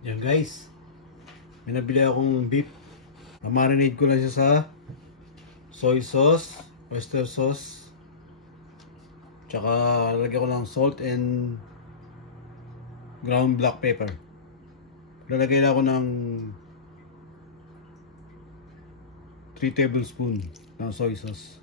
Yan guys, may nabili akong beef. Na-marinate ko lang siya sa soy sauce, oyster sauce, tsaka lagyan ko ng salt and ground black pepper. Lalagay na ako ng 3 tablespoon ng soy sauce.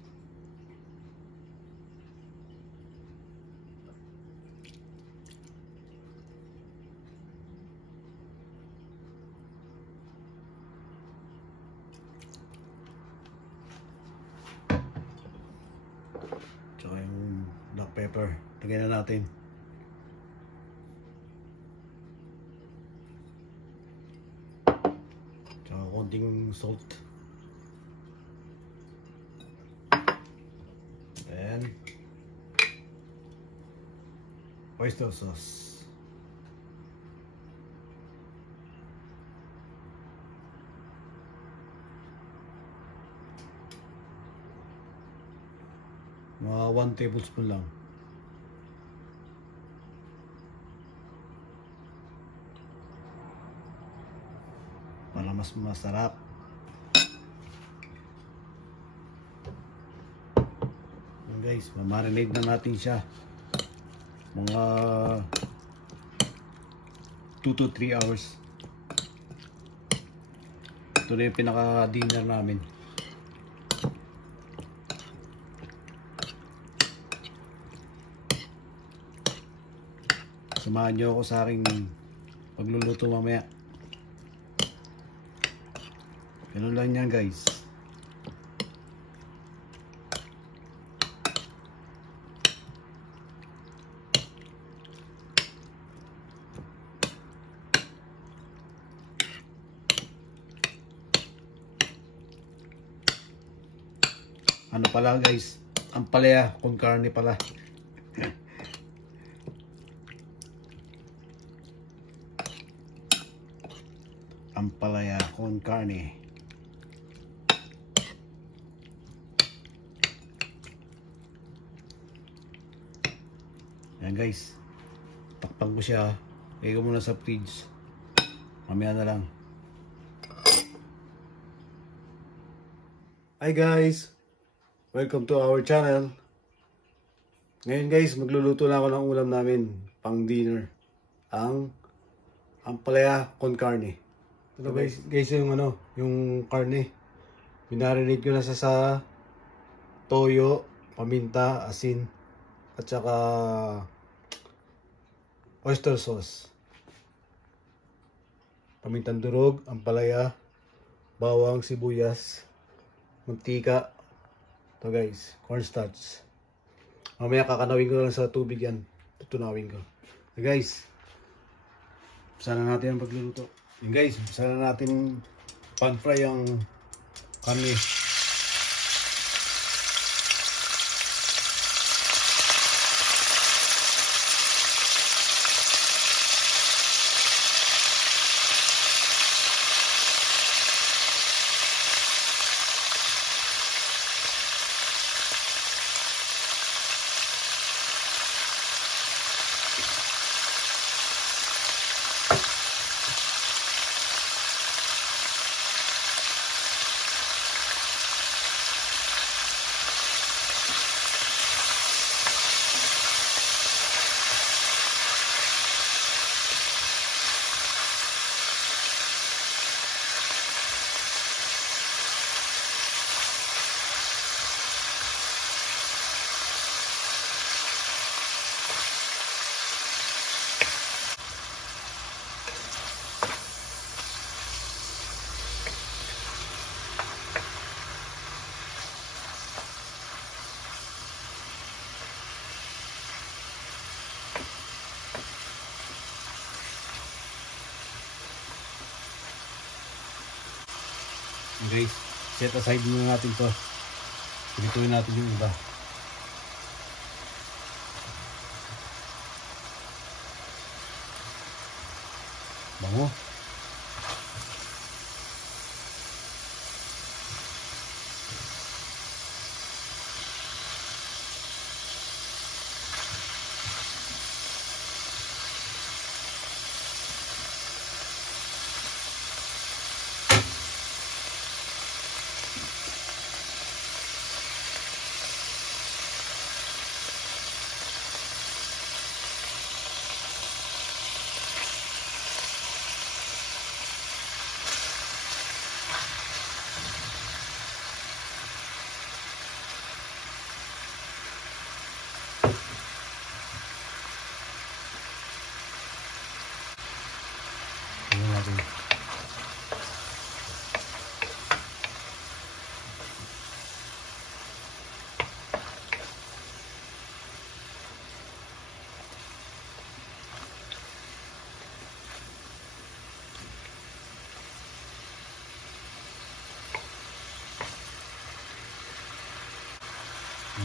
Tsaka yung black pepper, lagyan na natin. Tsaka konting salt. Then oyster sauce. Mga 1 tablespoon lang. Para mas masarap. Yan guys, mamarinate na natin siya. Mga 2 to 3 hours. Ito na yung pinaka-dinner namin. Samahan nyo ako sa aking pagluluto mamaya. Ganun lang yan guys. Ano pala guys, ampalaya con carne pala. Ampalaya con carne. Yan guys, takpan ko siya. Lagay ko muna sa fridge. Mamaya na lang. Hi guys, welcome to our channel. Ngayon guys, magluluto na ako ng ulam namin pang dinner. Ang ampalaya con carne. Ito guys yung yung carne. Binarinate ko na sa toyo, paminta, asin, at saka oyster sauce. Pamintang durog, ampalaya, bawang, sibuyas, mantika. Ito guys, cornstarch. Mamaya kakanawin ko lang sa tubig yan. Tutunawin ko. So guys, sana natin ang pagluluto. Yung guys, sana natin pan-fry ang karne. Guys, set aside muna natin to. Pilituin natin yung iba. Bango.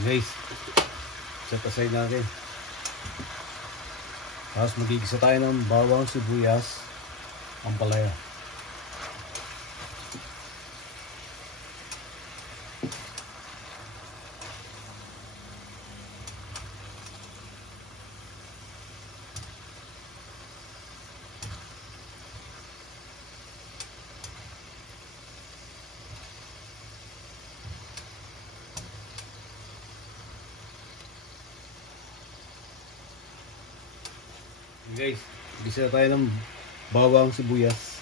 Guys, set aside natin. Tapos magigisa tayo ng bawang, sibuyas, ampalaya. Guys, gisa tayo ng bawang, sibuyas.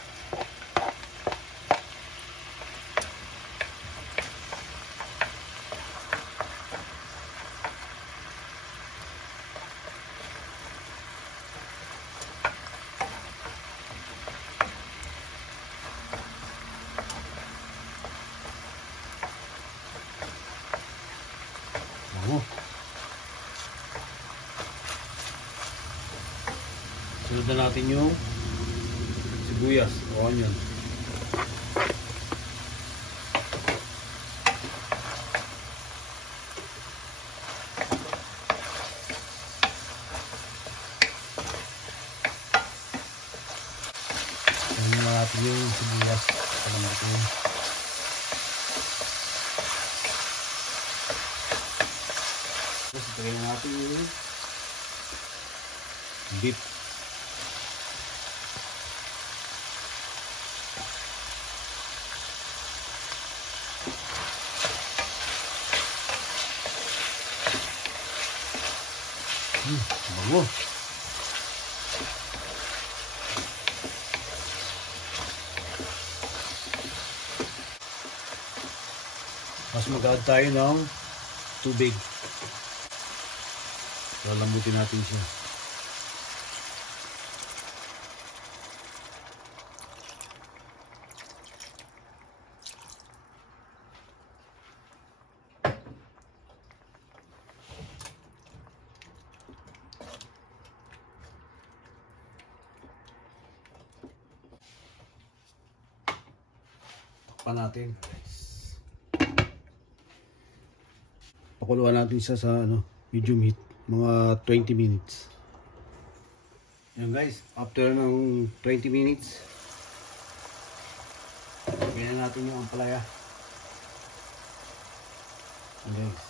Sunod na natin yung sibuyas o onion. Sunod na natin yung sibuyas. Alam natin. Tapos itagay na natin yung beef. Bango. Mas mag-add tayo ng tubig. Lalambutin natin siya. Takpan natin, guys. Pakuluan natin siya sa medium heat, mga 20 minutes. Yan guys, after ng 20 minutes, lagyan natin yung ampalaya. Yan guys.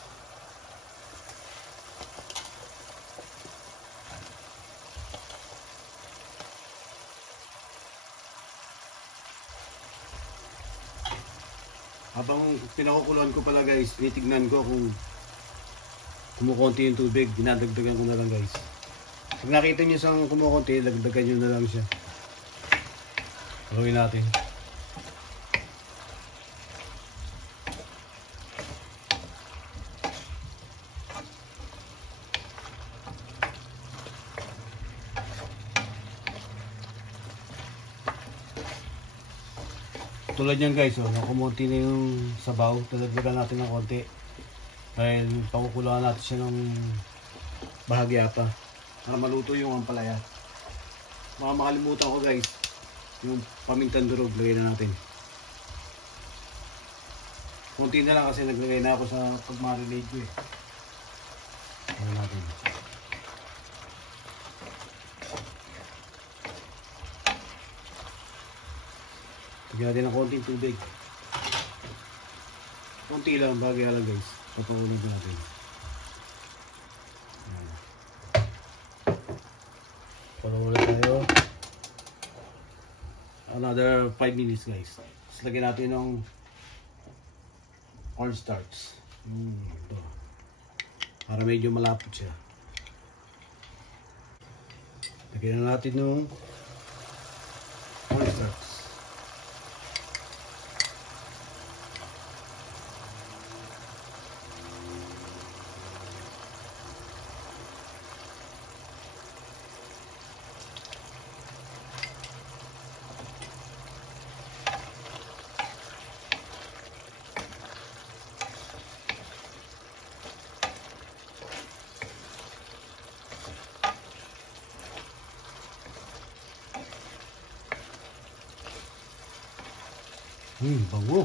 Habang pinakukuluan ko pala guys, tinitignan ko kung kumukonti yung tubig, dinadagdagan ko na lang guys. Pag nakita nyo sang kumukonti, dagdagan nyo na lang siya. Haluin natin. Tulad yan guys, kumunti na yung sabaw, dadagdagan natin ng konti dahil pakukuluan natin siya ng bahagya pa para maluto yung ampalaya. Baka makalimutan ko guys, yung pamintang durog lagay na natin. Konti na lang kasi naglagay na ako sa pag-marinate ko eh. Lagay natin. Lagyan natin ng konting tubig. Konti lang, bagay lang guys. Papakuloy natin. Papakuloy tayo. Another 5 minutes guys. Tapos lagyan natin ng cornstarch. Ito. Para medyo malapot siya. Lagyan na natin ng cornstarch. Bango.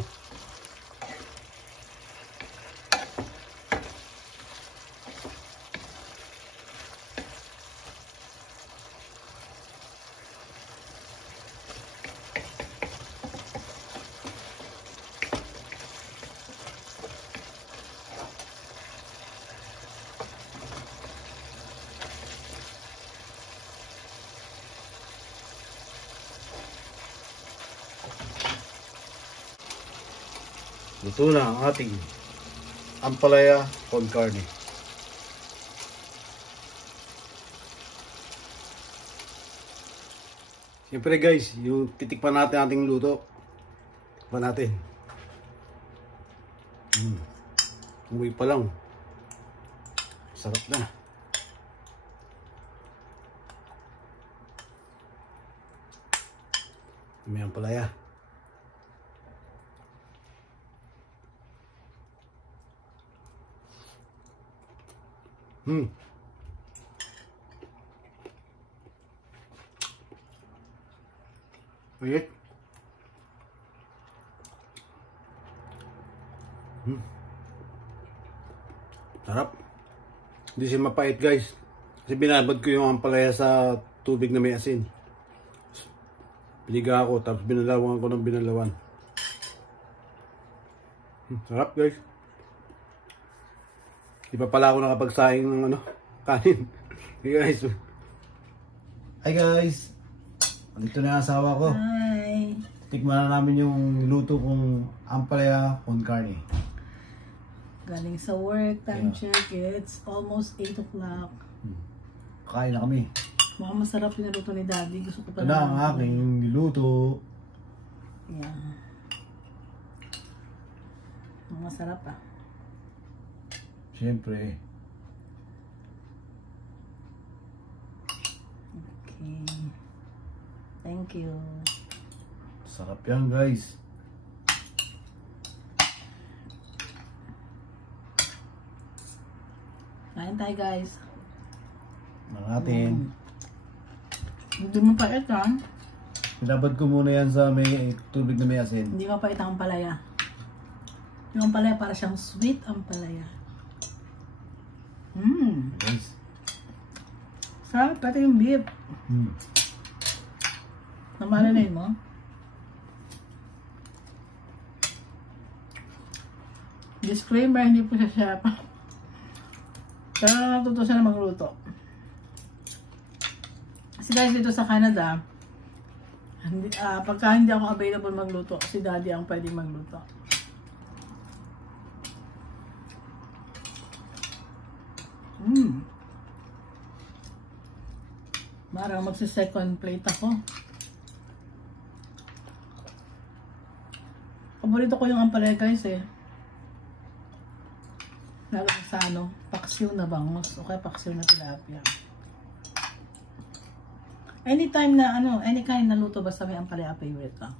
Luto na ang ating ampalaya con carne. Siyempre guys, yung titikpan natin ating luto. Tikpan natin. Umuwi pa lang. Sarap na. May ampalaya. Wait. Sarap. Hindi siya mapait guys. Kasi binabad ko yung ampalaya sa tubig na may asin. Piniga ako tapos binalawan ko ng binalawan. Sarap guys. Di pa pala ako nakapagsaing ng kanin. Hey guys. Hi guys. Dito na ang asawa ko. Hi. Tikman na namin yung luto kong ampalaya con carne. Galing sa work, time check, it's almost 8 o'clock. Kain na kami. Mukhang masarap yung naluto ni Daddy. Gusto ko pa Ito na ang aking niluto. Yeah. Masarap ah. Siyempre. Okay. Thank you. Sarap yan guys. Kain tayo guys. Mga natin. Hindi mo pa ito ah. Pinabad ko muna yan sa may tubig na may asin. Hindi mo pa ito ang palaya. Yung ampalaya para siyang sweet ampalaya. Guys. Sarap pati yung beef. Namalinayin mo? Disclaimer, hindi po siya chef. Pero natuto siya na magluto. Kasi guys, dito sa Canada, pagka hindi ako available magluto, si Daddy ang pwede magluto. Marang magsi-second plate ako. Paborito ko yung ampalaya guys eh. Lalo sa paksiw na bangus o kaya paksiw na tilapia. Anytime na any kind na luto basta may ampalaya favorite ka.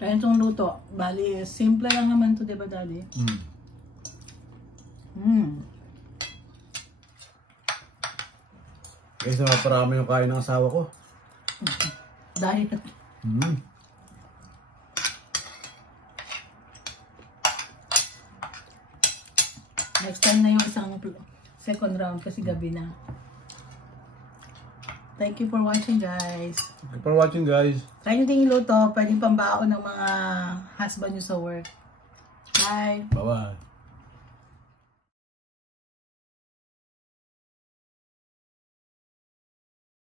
Kaya itong luto, bali simple lang naman to, diba Daddy? Guys, napaparami yung kain ng asawa ko. Dahil next time na yung isang second round kasi gabi na. Thank you for watching guys. Thank you for watching guys. Try nyo din iluto, pwedeng pambaon ng mga husband nyo sa work. Bye! Bye-bye.